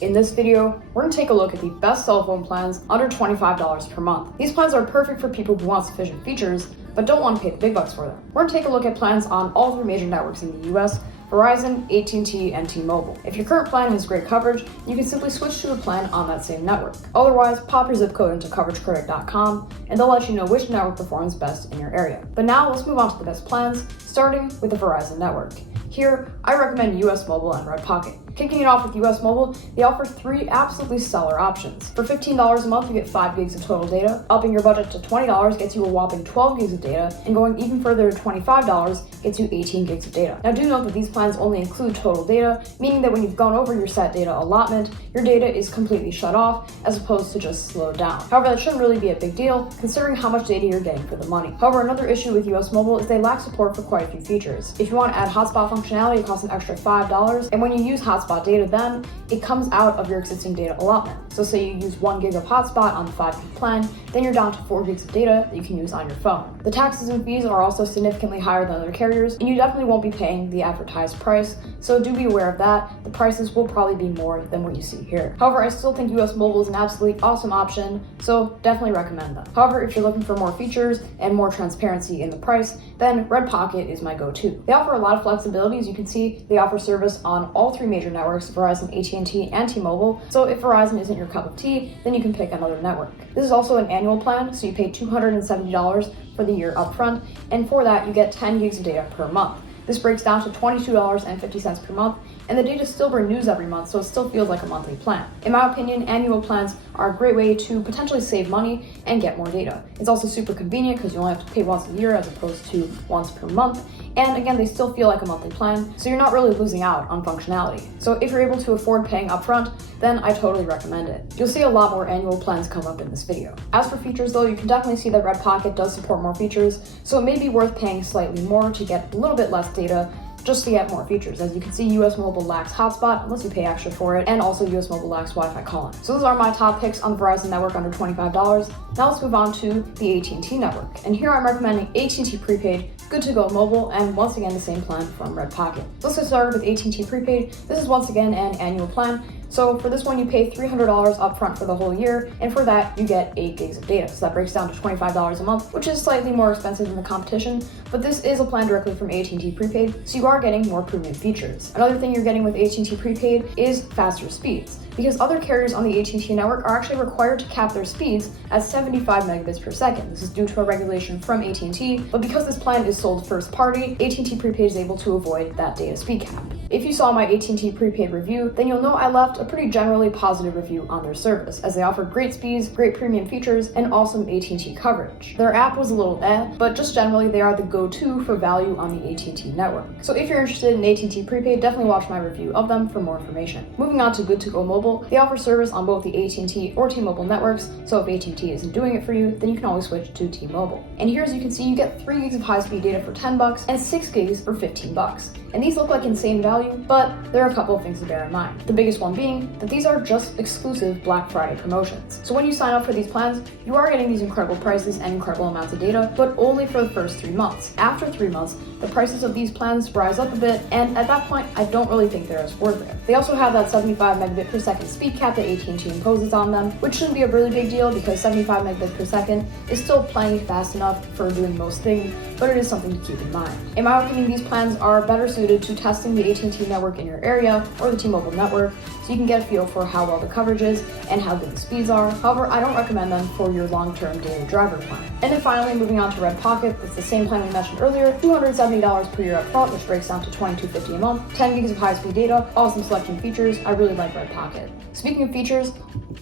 In this video, we're going to take a look at the best cell phone plans under $25 per month. These plans are perfect for people who want sufficient features, but don't want to pay the big bucks for them. We're going to take a look at plans on all three major networks in the US, Verizon, AT&T, and T-Mobile. If your current plan has great coverage, you can simply switch to a plan on that same network. Otherwise, pop your zip code into coveragecritic.com and they'll let you know which network performs best in your area. But now let's move on to the best plans, starting with the Verizon network. Here, I recommend US Mobile and Red Pocket. Kicking it off with US Mobile, they offer three absolutely stellar options. For $15 a month, you get 5 gigs of total data. Upping your budget to $20 gets you a whopping 12 gigs of data, and going even further to $25 gets you 18 gigs of data. Now do note that these plans only include total data, meaning that when you've gone over your set data allotment, your data is completely shut off, as opposed to just slowed down. However, that shouldn't really be a big deal, considering how much data you're getting for the money. However, another issue with US Mobile is they lack support for quite a few features. If you want to add hotspot functionality, it costs an extra $5, and when you use hotspot data then, it comes out of your existing data allotment. So say you use 1 gig of hotspot on the 5 gig plan, then you're down to 4 gigs of data that you can use on your phone. The taxes and fees are also significantly higher than other carriers, and you definitely won't be paying the advertised price, so do be aware of that. The prices will probably be more than what you see here. However, I still think US Mobile is an absolutely awesome option, so definitely recommend them. However, if you're looking for more features and more transparency in the price, then Red Pocket is my go-to. They offer a lot of flexibility. As you can see, they offer service on all three major networks, Verizon, AT&T, and T-Mobile, so if Verizon isn't your cup of tea, then you can pick another network. This is also an annual plan, so you pay $270 for the year upfront, and for that you get 10 gigs of data per month. This breaks down to $22.50 per month, and the data still renews every month, so it still feels like a monthly plan. In my opinion, annual plans are a great way to potentially save money and get more data. It's also super convenient because you only have to pay once a year as opposed to once per month, and again, they still feel like a monthly plan, so you're not really losing out on functionality. So if you're able to afford paying upfront, then I totally recommend it. You'll see a lot more annual plans come up in this video. As for features though, you can definitely see that Red Pocket does support more features, so it may be worth paying slightly more to get a little bit less data just to get more features. As you can see, US Mobile lacks hotspot unless you pay extra for it, and also US Mobile lacks Wi-Fi calling. So those are my top picks on the Verizon network under $25. Now let's move on to the AT&T network. And here I'm recommending AT&T Prepaid, Good to Go Mobile, and once again the same plan from Red Pocket. So let's get started with AT&T Prepaid. This is once again an annual plan. So for this one, you pay $300 upfront for the whole year, and for that, you get 8 gigs of data. So that breaks down to $25 a month, which is slightly more expensive than the competition, but this is a plan directly from AT&T Prepaid, so you are getting more premium features. Another thing you're getting with AT&T Prepaid is faster speeds, because other carriers on the AT&T network are actually required to cap their speeds at 75 megabits per second. This is due to a regulation from AT&T, but because this plan is sold first party, AT&T Prepaid is able to avoid that data speed cap. If you saw my AT&T Prepaid review, then you'll know I left a pretty generally positive review on their service, as they offer great speeds, great premium features, and awesome AT&T coverage. Their app was a little but just generally they are the go-to for value on the AT&T network. So if you're interested in AT&T Prepaid, definitely watch my review of them for more information. Moving on to Good to Go Mobile, they offer service on both the AT&T or T-Mobile networks, so if AT&T isn't doing it for you, then you can always switch to T-Mobile. And here, as you can see, you get 3 gigs of high-speed data for $10 and 6 gigs for $15. And these look like insane value, but there are a couple of things to bear in mind. The biggest one being that these are just exclusive Black Friday promotions. So when you sign up for these plans, you are getting these incredible prices and incredible amounts of data, but only for the first 3 months. After 3 months, the prices of these plans rise up a bit, and at that point, I don't really think they're as worth it. They also have that 75 megabit per second speed cap that AT&T imposes on them, which shouldn't be a really big deal because 75 megabits per second is still plenty fast enough for doing most things, but it is something to keep in mind. In my opinion, these plans are better suited to testing the AT&T network in your area or the T-Mobile network, so you can get a feel for how well the coverage is and how good the speeds are. However, I don't recommend them for your long-term daily driver plan. And then finally, moving on to Red Pocket, it's the same plan we mentioned earlier, $270 per year up front, which breaks down to $22.50 a month, 10 gigs of high-speed data, awesome selection of features. I really like Red Pocket. Speaking of features,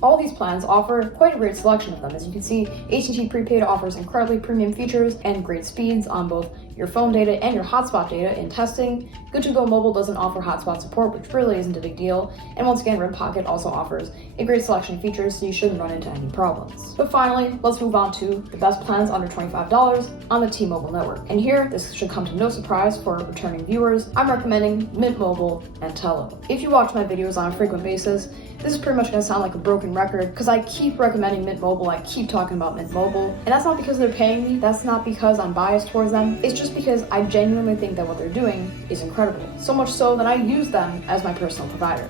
all these plans offer quite a great selection of them. As you can see, AT&T Prepaid offers incredibly premium features and great speeds on both your phone data and your hotspot data in testing. Good to Go Mobile doesn't offer hotspot support, which really isn't a big deal. And once again, Red Pocket also offers a great selection of features, so you shouldn't run into any problems. But finally, let's move on to the best plans under $25 on the T-Mobile network. And here, this should come to no surprise for returning viewers, I'm recommending Mint Mobile and Tello. If you watch my videos on a frequent basis, this is pretty much going to sound like a broken record because I keep recommending Mint Mobile, I keep talking about Mint Mobile, and that's not because they're paying me, that's not because I'm biased towards them, it's just because I genuinely think that what they're doing is incredible. So much so that I use them as my personal provider.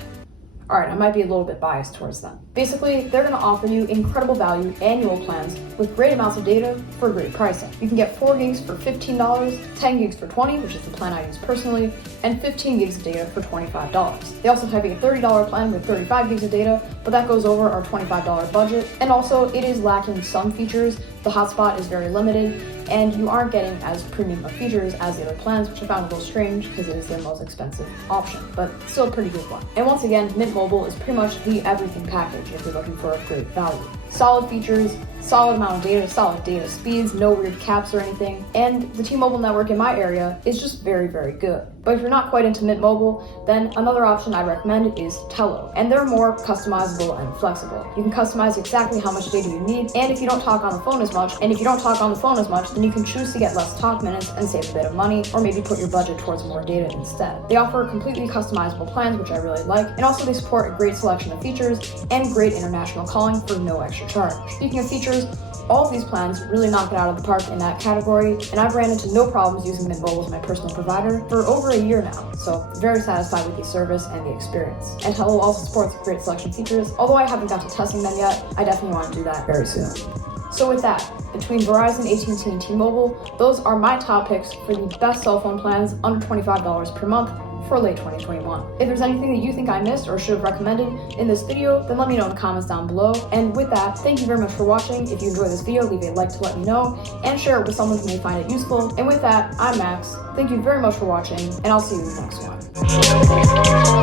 Alright, I might be a little bit biased towards them. Basically, they're going to offer you incredible value annual plans with great amounts of data for great pricing. You can get 4 gigs for $15, 10 gigs for $20, which is the plan I use personally, and 15 gigs of data for $25. They also have a $30 plan with 35 gigs of data, but that goes over our $25 budget. And also, it is lacking some features. The hotspot is very limited, and you aren't getting as premium of features as the other plans, which I found a little strange because it is their most expensive option, but still a pretty good one. And once again, Mint Mobile is pretty much the everything package if you're looking for a great value. Solid features, solid amount of data, solid data speeds, no weird caps or anything, and the T-Mobile network in my area is just very, very good. But if you're not quite into Mint Mobile, then another option I recommend is Tello, and they're more customizable and flexible. You can customize exactly how much data you need, and if you don't talk on the phone as much, then you can choose to get less talk minutes and save a bit of money, or maybe put your budget towards more data instead. They offer completely customizable plans, which I really like, and also they support a great selection of features and great international calling for no extra charge. Speaking of features, all of these plans really knock it out of the park in that category, and I've ran into no problems using Mint Mobile as my personal provider for over a year now, so very satisfied with the service and the experience. And Hello also supports great selection features. Although I haven't got to testing them yet, I definitely want to do that very soon. So with that, between Verizon, AT&T, and T-Mobile, those are my top picks for the best cell phone plans under $25 per month for late 2021. If there's anything that you think I missed or should have recommended in this video, then let me know in the comments down below. And with that, thank you very much for watching. If you enjoyed this video, leave a like to let me know, and share it with someone who may find it useful. And with that, I'm Max. Thank you very much for watching, and I'll see you in the next one.